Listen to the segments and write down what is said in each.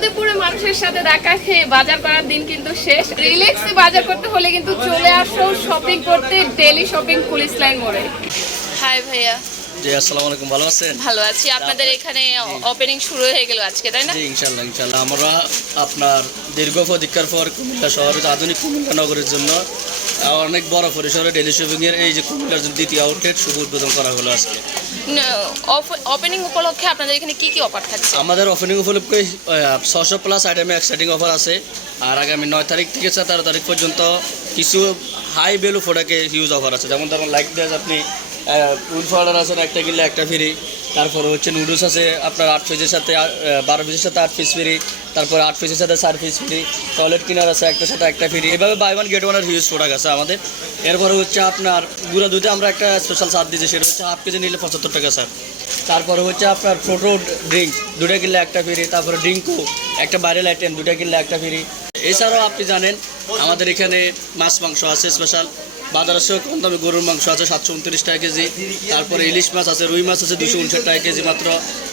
সৌদিপুরে মানুষের সাথে দেখা খেয়ে বাজার করার দিন কিন্তু শেষ। রিল্যাক্সে বাজার করতে হলে কিন্তু চলে আসো শপিং করতে ডেইলি শপিং পুলিশ লাইন মোড়ে। হাই ভাইয়া। জি আসসালামু আলাইকুম, ভালো আছেন? ভালো আছি। আপনাদের এখানে ওপেনিং শুরু হয়ে গেল আজকে, তাই না? জি ইনশাআল্লাহ ইনশাআল্লাহ। আমরা আপনার দীর্ঘ প্রতীক্ষার পর কুমিল্লা শহরের আধুনিক কুমিল্লা নগরের জন্য অনেক বড় পরিসরে ডেইলি শপিং এর এই যে কুমিল্লার জন্য দ্বিতীয় আউটলেট শুভ উদ্বোধন করা হলো আজকে। ওপেনিং উপলক্ষে আপনাদের এখানে কি কি অফার থাকছে? আমাদের ওপেনিং উপলক্ষে 600+ আইটেমে এক্সাইটিং অফার আছে। আর আগামী 9 তারিখ থেকে 17 তারিখ পর্যন্ত কিছু হাই ভ্যালু প্রোডাক্টে হিউজ অফার আছে। যেমন ধরুন লাইক দেশ আপনি উড পাউডার আছে একটা কিনলে একটা ফ্রি। তারপরে হচ্ছে নুডলস আছে আপনার 8 পিসের সাথে 12 পিসের সাথে 8 পিস ফ্রি। তারপরে 8 পিসের সাথে 4 পিস ফ্রি। টয়লেট কিনার আছে একটার সাথে একটা ফ্রি। এভাবে বাই ওয়ান গেট ওয়ানের হিউজ প্রোডাক্ট আছে আমাদের। এরপরে হচ্ছে আপনার গুঁড়া দুধে আমরা একটা স্পেশাল ছাড় দিচ্ছি, সেটা হচ্ছে হাফ কেজি নিলে 75 টাকা স্যার। তারপরে হচ্ছে আপনার ফ্রুটো ড্রিঙ্ক 2টা কিনলে একটা ফ্রি। তারপরে ড্রিঙ্কও একটা ভাইরাল আইটেম 2টা কিনলে একটা ফ্রি। এছাড়াও আপনি জানেন আমাদের এখানে মাছ মাংস আছে স্পেশাল। বাজারের সঙ্গে কম দামে গরুর মাংস আছে 729 টাকা কেজি। তারপরে ইলিশ মাছ আছে, রুই মাছ আছে 259 টাকা কেজি মাত্র।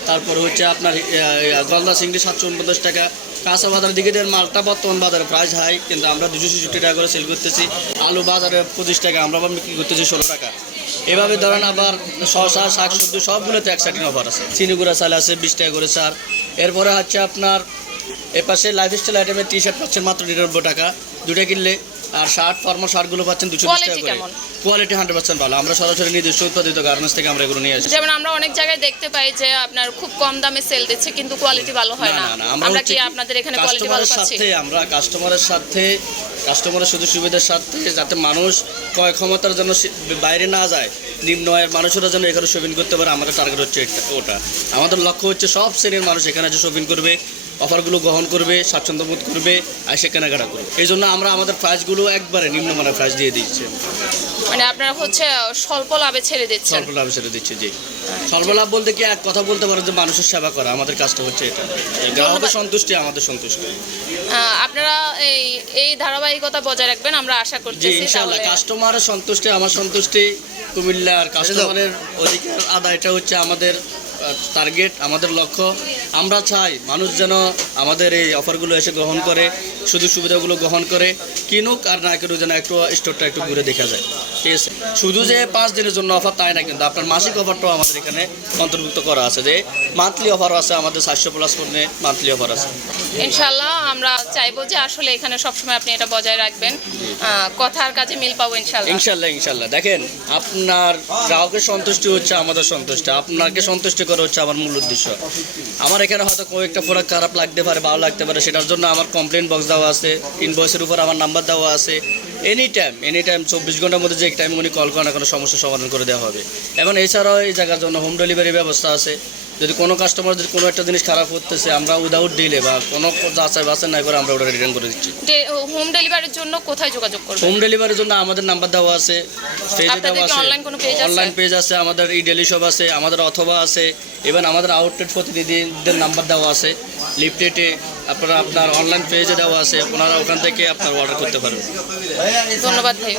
তারপরে হচ্ছে আপনার গলদা চিংড়ি 749 টাকা। কাঁচা বাজারের দিকে দেওয়ার মালটা বর্তমান বাজারে প্রাইস হাই, কিন্তু আমরা 266 টাকা করে সেল করতেছি। আলু বাজারে 25 টাকা, আমরা বিক্রি করতেছি 16 টাকা। এভাবে ধরেন আবার শসা শাক সবজি সবগুলোতে এক্সাইটিং অফার আছে। চিনিগুড়া চাল আছে 20 টাকা করে স্যার। এরপরে হচ্ছে আপনার এপাশে লাইফস্টাইল আইটেমের টি শার্ট পাচ্ছেন মাত্র 99 টাকা 2টা কিনলে। আর শার্ট ফর্মাল শার্টগুলো পাচ্ছেন 220 টাকা করে। কোয়ালিটি 100% ভালো। আমরা সরাসরি নিজস্ব উৎপাদিত গার্মেন্টস থেকে আমরা এগুলো নিয়ে আসি। যেমন আমরা অনেক জায়গায় দেখতে পাই যে আপনার খুব কম দামে সেল দিচ্ছে কিন্তু কোয়ালিটি ভালো হয় না। আমরা কি আপনাদের এখানে কোয়ালিটি ভালো পাচ্ছি? আমরা কাস্টমারের সুযোগ সুবিধার সাথে যাতে মানুষ ক্রয় ক্ষমতার জন্য বাইরে না যায়, নিম্ন আয়ের মানুষেরা যেন এখানে শপিং করতে পারে, আমাদের টার্গেট হচ্ছে ওটা। আমাদের লক্ষ্য হচ্ছে সব শ্রেণীর মানুষ এখানে এসে শপিং করবে, অফারগুলো গ্রহণ করবে, স্বাচ্ছন্দ্য বোধ করবে আর সে কেনাকাটা করবে। এই জন্য আমরা আমাদের প্রাইসগুলো একবারে নিম্নমানের প্রাইস দিয়ে দিচ্ছি। মানে আপনারা হচ্ছে স্বল্প লাভে ছেড়ে দিচ্ছেন? স্বল্প লাভে ছেড়ে দিচ্ছি, জি। স্বল্প লাভ বলতে কি এক কথা বলতে পারেন যে মানুষের সেবা করা, আমাদের কাজটা হচ্ছে এটা। গ্রাহকের সন্তুষ্টি আমাদের সন্তুষ্টি। আপনারা এই ধারাবাহিকতা বজায় রাখবেন আমরা আশা করছি। ইনশাআল্লাহ কাস্টমারের সন্তুষ্টি আমার সন্তুষ্টি, কুমিল্লার কাস্টমারের অধিকার আদায়, এটা হচ্ছে আমাদের টার্গেট, আমাদের লক্ষ্য। আমরা চাই মানুষ যেন আমাদের এই অফারগুলো এসে গ্রহণ করে, সুযোগ সুবিধাগুলো গ্রহণ করে, কিনুক আর না কিনুক, যেন একটু স্টোরটা একটু ঘুরে দেখা যায়। ঠিক আছে, শুধু যে 5 দিনের জন্য অফার তাই না, কিন্তু আপনার মাসিক অফারটাও আমাদের এখানে অন্তর্ভুক্ত করা আছে। যে মান্থলি অফারও আছে আমাদের 700+ পণ্যে মান্থলি অফার আছে। ইনশাআল্লাহ আমরা চাইবো যে আসলে এখানে সবসময় আপনি এটা বজায় রাখবেন, কথার কাজে মিল পাবো ইনশাআল্লাহ। ইনশাআল্লাহ দেখেন, আপনার গ্রাহকের সন্তুষ্টি হচ্ছে আমাদের সন্তুষ্টি, আপনাকে সন্তুষ্টি করা হচ্ছে আমার মূল উদ্দেশ্য। আমার এখানে হয়তো কয়েকটা প্রোডাক্ট খারাপ লাগতে পারে, ভালো লাগতে পারে, সেটার জন্য আমার কমপ্লেন বক্স দেওয়া আছে, ইনভয়েসের উপর আমার নাম্বার দেওয়া আছে। এনি টাইম 24 ঘন্টার মধ্যে যে টাইম উনি কল করেন, কোনো সমস্যার সমাধান করে দেওয়া হবে। এবং এছাড়াও এই জায়গার জন্য হোম ডেলিভারি ব্যবস্থা আছে। যদি কোনো কাস্টমার যদি কোনো একটা জিনিস খারাপ হতেছে, আমরা উইদাউট ডিলে বা কোনো যাচাই বাছাই না করে আমরা ওটা রিটার্ন করে দিচ্ছি। হোম ডেলিভারির জন্য কোথায় যোগাযোগ করব? হোম ডেলিভারির জন্য আমাদের নাম্বার দেওয়া আছে, পেজে দেওয়া আছে, অনলাইন পেজ আছে, আমাদের ই ডেলি শপ আছে, আমাদের অথবা আছে, এবং আমাদের আউটলেট প্রতিনিধিদের নাম্বার দেওয়া আছে লিফলেটে, আপনার অনলাইন পেজে দেওয়া আছে, ওনারা ওখান থেকে আপনার অর্ডার করতে পারবেন। ধন্যবাদ ভাই।